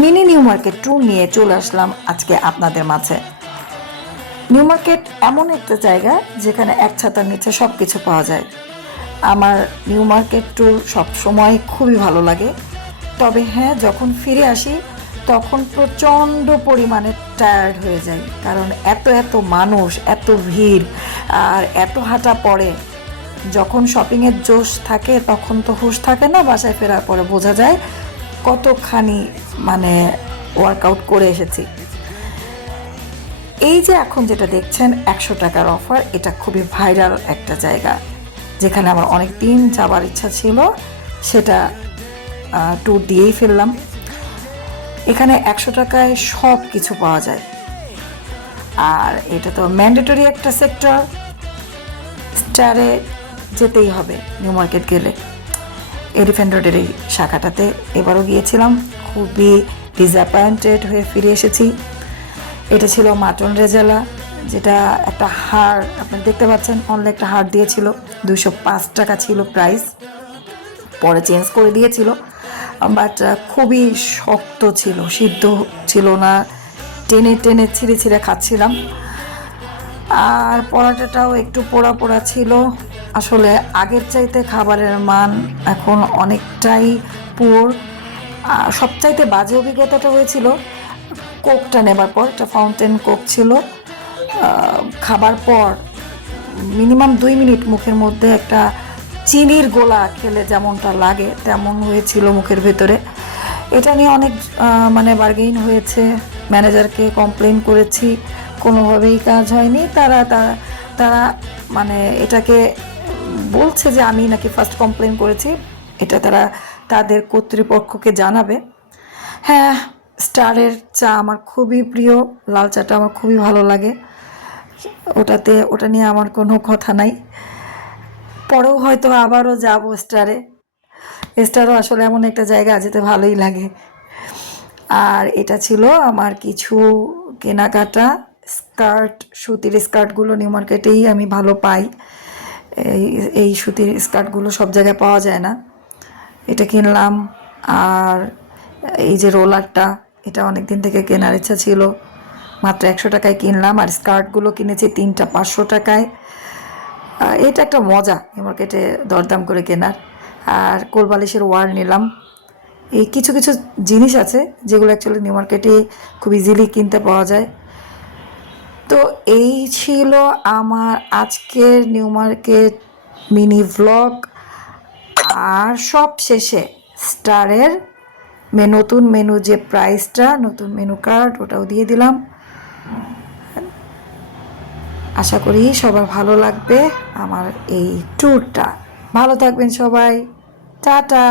Mini new market tour নিয়ে চলে আসলাম আজকে আপনাদের মাঝে। নিউ মার্কেট এমন একটা জায়গা যেখানে এক ছাতার নিচে সব কিছু পাওয়া যায়। আমার নিউ মার্কেট ট্যুর সবসময় খুবই ভালো লাগে। তবে হ্যাঁ, যখন ফিরে আসি তখন প্রচণ্ড পরিমাণে টায়ার্ড হয়ে যাই, কারণ এত এত মানুষ, এত ভিড় আর এত হাঁটা পড়ে। যখন শপিংয়ের জোশ থাকে তখন তো হুঁশ থাকে না, বাসায় ফেরার পরে বোঝা যায় কতখানি মানে ওয়ার্কআউট করে এসেছি। এই যে এখন যেটা দেখছেন 100 টাকার অফার, এটা খুবই ভাইরাল একটা জায়গা যেখানে আমার অনেক দিন যাবার ইচ্ছা ছিল, সেটা ট্যুর দিয়েই ফেললাম। এখানে 100 টাকায় সব কিছু পাওয়া যায়, আর এটা তো ম্যান্ডেটরি একটা সেক্টর। স্টারে যেতেই হবে নিউ মার্কেট গেলে। এলিফ্যান্ট রোডের এই শাখাটাতে এবারও গিয়েছিলাম, খুবই ডিসঅ্যাপয়েন্টেড হয়ে ফিরে এসেছি। এটা ছিল মাটন রেজালা, যেটা একটা হাড় আপনারা দেখতে পাচ্ছেন, অনলাইন একটা হাড় দিয়েছিল, 205 টাকা ছিল প্রাইস, পরে চেঞ্জ করে দিয়েছিল। বাট খুবই শক্ত ছিল, সিদ্ধ ছিল না, টেনে টেনে ছিঁড়ে ছিঁড়ে খাচ্ছিলাম। আর পরোটাটাও একটু পোড়া পোড়া ছিল। আসলে আগের চাইতে খাবারের মান এখন অনেকটাই পুয়ার। সবচাইতে বাজে অভিজ্ঞতাটা হয়েছিল কোকটা নেবার পর। একটা ফাউন্টেন কোক ছিল, খাবার পর মিনিমাম 2 মিনিট মুখের মধ্যে একটা চিনির গোলা খেলে যেমনটা লাগে তেমন হয়েছিল মুখের ভেতরে। এটা নিয়ে অনেক মানে বার্গেইন হয়েছে, ম্যানেজারকে কমপ্লেন করেছি, কোনোভাবেই কাজ হয়নি। তারা তারা তারা মানে এটাকে বলছে যে আমি নাকি ফার্স্ট কমপ্লেন করেছি, এটা তারা তাদের কর্তৃপক্ষকে জানাবে। হ্যাঁ, স্টারের চা আমার খুবই প্রিয়, লাল চাটা আমার খুবই ভালো লাগে। ওটা নিয়ে আমার কোনো কথা নাই। পরেও হয়তো আবারও যাব স্টারে। স্টারও আসলে এমন একটা জায়গা যেতে ভালোই লাগে। আর এটা ছিল আমার কিছু কেনাকাটা। স্কার্ট, সুতির স্কার্টগুলো নিউ মার্কেটেই আমি ভালো পাই। এই সুতির স্কার্টগুলো সব জায়গায় পাওয়া যায় না, এটা কিনলাম। আর এই যে রোলারটা, এটা অনেক দিন থেকে কেনার ইচ্ছা ছিল, মাত্র 100 টাকায় কিনলাম। আর স্কার্টগুলো কিনেছি 3টা 500 টাকায়। এটা একটা মজা এই মার্কেটে দরদাম করে কেনার। আর কোলবালিশের ওয়ার নিলাম। এই কিছু কিছু জিনিস আছে যেগুলো অ্যাকচুয়ালি নিউ মার্কেটে খুব ইজিলি কিনতে পাওয়া যায়। তো এই ছিল আমার আজকের নিউ মার্কেট মিনি ভ্লগ। আর সব শেষে স্টারের নতুন মেনু, যে প্রাইসটা, নতুন মেনু কার্ড, ওটাও দিয়ে দিলাম। আশা করি সবার ভালো লাগবে আমার এই ট্যুরটা। ভালো থাকবেন সবাই, টাটা।